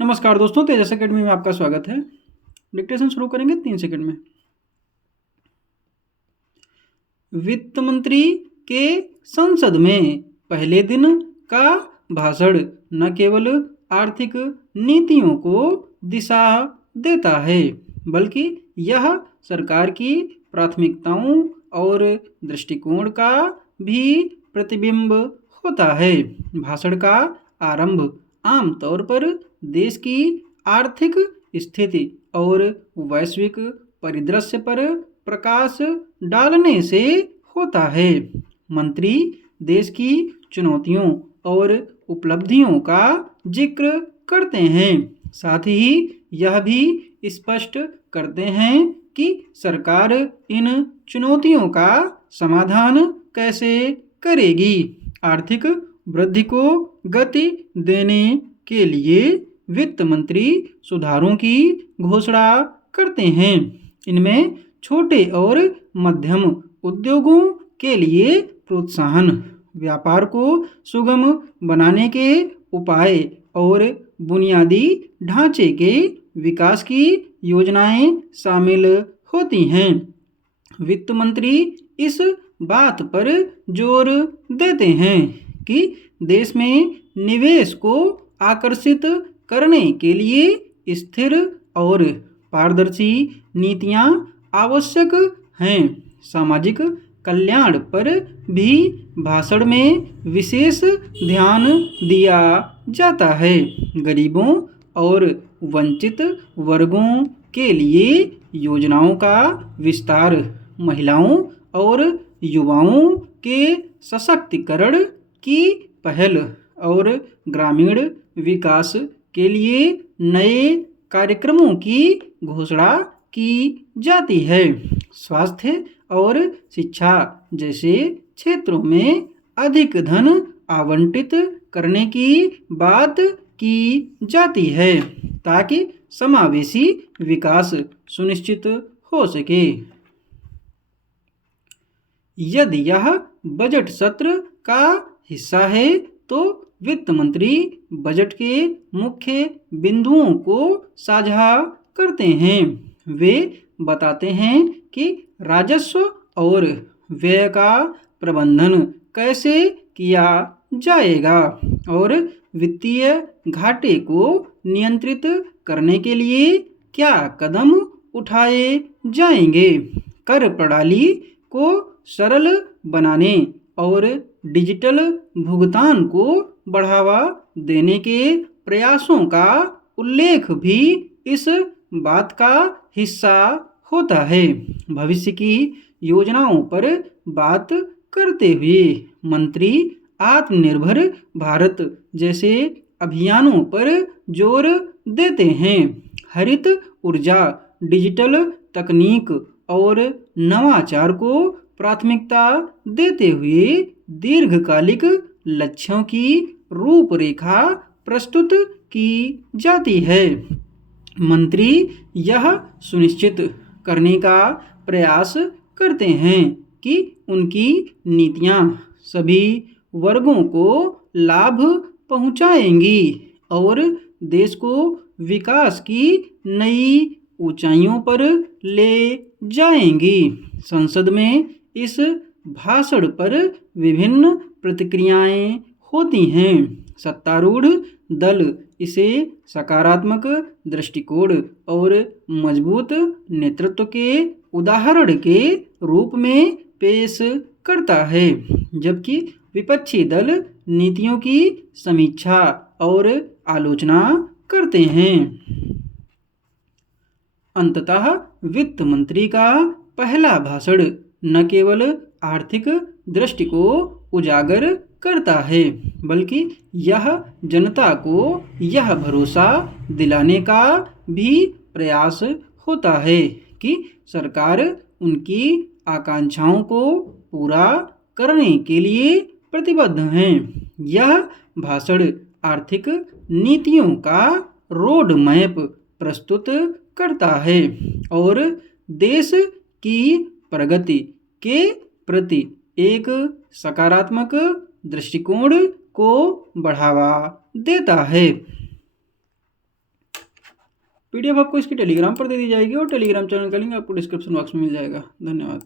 नमस्कार दोस्तों, तेजस एकेडमी में आपका स्वागत है। डिक्टेशन शुरू करेंगे 3 सेकंड में। वित्त मंत्री के संसद में पहले दिन का भाषण न केवल आर्थिक नीतियों को दिशा देता है, बल्कि यह सरकार की प्राथमिकताओं और दृष्टिकोण का भी प्रतिबिंब होता है। भाषण का आरंभ आमतौर पर देश की आर्थिक स्थिति और वैश्विक परिदृश्य पर प्रकाश डालने से होता है। मंत्री देश की चुनौतियों और उपलब्धियों का जिक्र करते हैं, साथ ही यह भी स्पष्ट करते हैं कि सरकार इन चुनौतियों का समाधान कैसे करेगी। आर्थिक वृद्धि को गति देने के लिए वित्त मंत्री सुधारों की घोषणा करते हैं। इनमें छोटे और मध्यम उद्योगों के लिए प्रोत्साहन, व्यापार को सुगम बनाने के उपाय और बुनियादी ढांचे के विकास की योजनाएं शामिल होती हैं। वित्त मंत्री इस बात पर जोर देते हैं कि देश में निवेश को आकर्षित करने के लिए स्थिर और पारदर्शी नीतियां आवश्यक हैं। सामाजिक कल्याण पर भी भाषण में विशेष ध्यान दिया जाता है। गरीबों और वंचित वर्गों के लिए योजनाओं का विस्तार, महिलाओं और युवाओं के सशक्तिकरण की पहल और ग्रामीण विकास के लिए नए कार्यक्रमों की घोषणा की जाती है। स्वास्थ्य और शिक्षा जैसे क्षेत्रों में अधिक धन आवंटित करने की बात की जाती है, ताकि समावेशी विकास सुनिश्चित हो सके। यदि यह बजट सत्र का हिस्सा है तो वित्त मंत्री बजट के मुख्य बिंदुओं को साझा करते हैं। वे बताते हैं कि राजस्व और व्यय का प्रबंधन कैसे किया जाएगा और वित्तीय घाटे को नियंत्रित करने के लिए क्या कदम उठाए जाएंगे। कर प्रणाली को सरल बनाने और डिजिटल भुगतान को बढ़ावा देने के प्रयासों का उल्लेख भी इस बात का हिस्सा होता है। भविष्य की योजनाओं पर बात करते हुए मंत्री आत्मनिर्भर भारत जैसे अभियानों पर जोर देते हैं। हरित ऊर्जा, डिजिटल तकनीक और नवाचार को प्राथमिकता देते हुए दीर्घकालिक लक्ष्यों की रूपरेखा प्रस्तुत की जाती है। मंत्री यह सुनिश्चित करने का प्रयास करते हैं कि उनकी नीतियां सभी वर्गों को लाभ पहुंचाएंगी और देश को विकास की नई ऊंचाइयों पर ले जाएंगी। संसद में इस भाषण पर विभिन्न प्रतिक्रियाएं होती हैं। सत्तारूढ़ दल इसे सकारात्मक दृष्टिकोण और मजबूत नेतृत्व के उदाहरण के रूप में पेश करता है, जबकि विपक्षी दल नीतियों की समीक्षा और आलोचना करते हैं। अंततः वित्त मंत्री का पहला भाषण न केवल आर्थिक दृष्टि को उजागर करता है, बल्कि यह जनता को यह भरोसा दिलाने का भी प्रयास होता है कि सरकार उनकी आकांक्षाओं को पूरा करने के लिए प्रतिबद्ध है। यह भाषण आर्थिक नीतियों का रोड मैप प्रस्तुत करता है और देश की प्रगति के प्रति एक सकारात्मक दृष्टिकोण को बढ़ावा देता है। पीडीएफ आपको इसकी टेलीग्राम पर दे दी जाएगी और टेलीग्राम चैनल का लिंक आपको डिस्क्रिप्शन बॉक्स में मिल जाएगा। धन्यवाद।